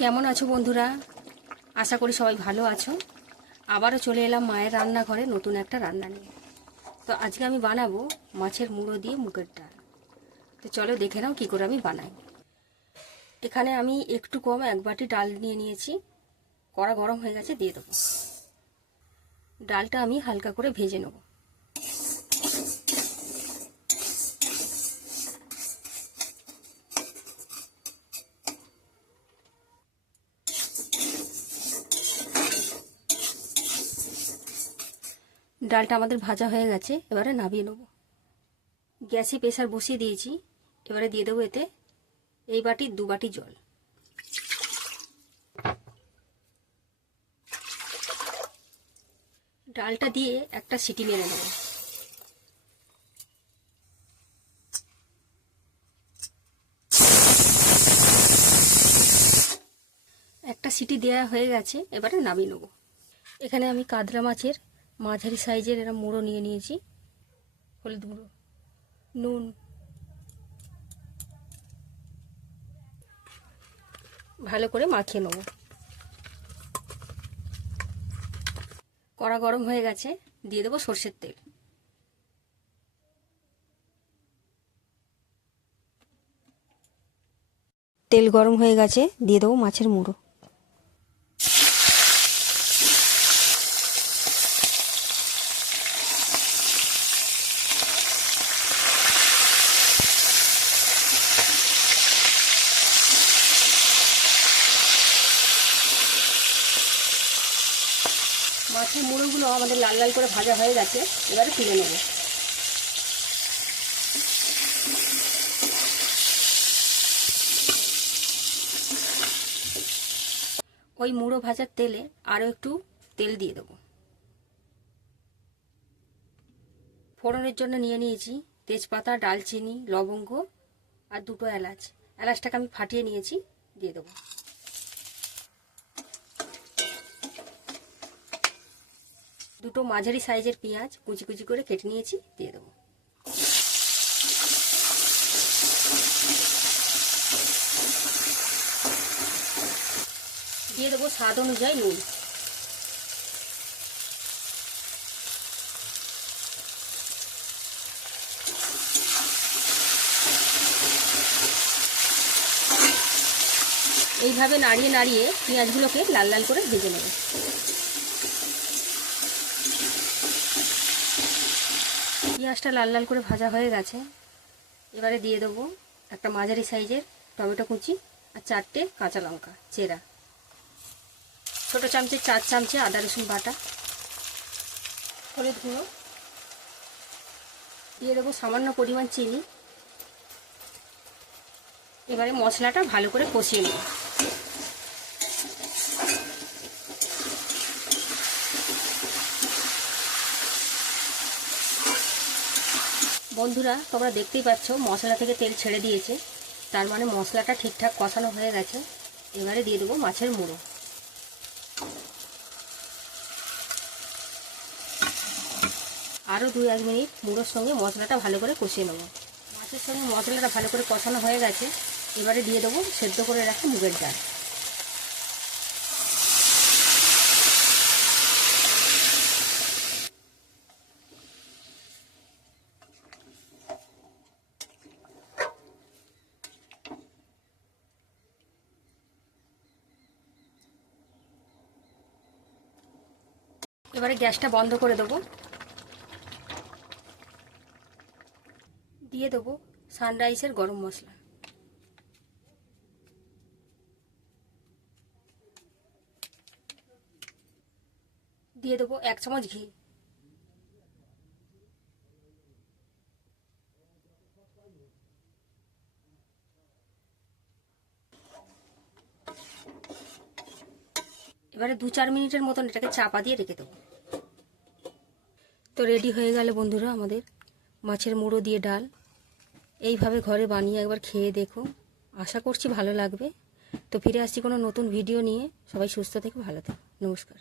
কেমন আছো বন্ধুরা? আশা করি সবাই ভালো আছো। আবারও চলে এলাম মায়ের রান্নাঘরে নতুন একটা রান্না নিয়ে। তো আজকে আমি বানাবো মাছের মুড়ো দিয়ে মুগের ডাল। তো চলো দেখে নাও কী করে আমি বানাই। এখানে আমি একটু কম 1 বাটি ডাল নিয়ে নিয়েছি। কড়া গরম হয়ে গেছে, দিয়ে দেবো। ডালটা আমি হালকা করে ভেজে নেব। ডালটা আমাদের ভাজা হয়ে গেছে, এবারে নামিয়ে নেব। গ্যাসে প্রেসার বসিয়ে দিয়েছি। এবারে দিয়ে দেবো এতে এই বাটির 2 বাটি জল। ডালটা দিয়ে একটা সিটি মেরে নেব। একটা সিটি দেওয়া হয়ে গেছে, এবারে নামিয়ে নেব। এখানে আমি কাতলা মাছের মাঝারি সাইজের এরা মুড়ো নিয়ে নিয়েছি। হলুদ গুঁড়ো, নুন, ভালো করে মাখিয়ে নেব। কড়া গরম হয়ে গেছে, দিয়ে দেবো সর্ষের তেল। তেল গরম হয়ে গেছে, দিয়ে দেবো মাছের মুড়ো। মাছের মুড়োগুলো আমাদের লাল লাল করে ভাজা হয়ে গেছে, এবারে তুলে নেব। ওই মুড়ো ভাজার তেলে আরও একটু তেল দিয়ে দেবো। ফোড়নের জন্য নিয়ে নিয়েছি তেজপাতা, ডালচিনি, লবঙ্গ আর 2টো এলাচ। এলাচটাকে আমি ফাটিয়ে নিয়েছি, দিয়ে দেবো। দুটো মাঝারি সাইজের পেঁয়াজ কুচি কুচি করে কেটে নিয়েছি, দিয়ে দেবো। দিয়ে দেবো স্বাদ অনুযায়ী নুন। এইভাবে নাড়িয়ে নাড়িয়ে পেঁয়াজগুলোকে লাল লাল করে ভেজে নেব। পেঁয়াজটা লাল লাল করে ভাজা হয়ে গেছে, এবারে দিয়ে দেবো একটা মাঝারি সাইজের টমেটো কুচি আর 4টে কাঁচা লঙ্কা চেরা। ছোটো চামচে 4 চামচে আদা রসুন বাটা। হলুদ গুঁড়ো, দিয়ে দেবো সামান্য পরিমাণ চিনি। এবারে মশলাটা ভালো করে কষিয়ে নেব। বন্ধুরা, তোমরা দেখতেই পাচ্ছ মশলা থেকে তেল ছেড়ে দিয়েছে, তার মানে মশলাটা ঠিকঠাক কষানো হয়ে গেছে। এবারে দিয়ে দেবো মাছের মুড়ো। আরও 2-1 মিনিট মুড়োর সঙ্গে মশলাটা ভালো করে কষিয়ে নেব। মাছের সঙ্গে মশলাটা ভালো করে কষানো হয়ে গেছে, এবারে দিয়ে দেবো সেদ্ধ করে রাখা মুগের ডাল। এবারে গ্যাসটা বন্ধ করে দেবো। দিয়ে দেবো সানরাইসের গরম মশলা। দিয়ে দেবো 1 চামচ ঘি। এবারে 2-4 মিনিটের মতন এটাকে চাপা দিয়ে রেখে দেবো। তো রেডি হয়ে গেল বন্ধুরা আমাদের মাছের মুড়ো দিয়ে ডাল। এইভাবে ঘরে বানিয়ে একবার খেয়ে দেখো, আশা করছি ভালো লাগবে। তো ফিরে আসছি কোনো নতুন ভিডিও নিয়ে। সবাই সুস্থ থেকে ভালো থেকো। নমস্কার।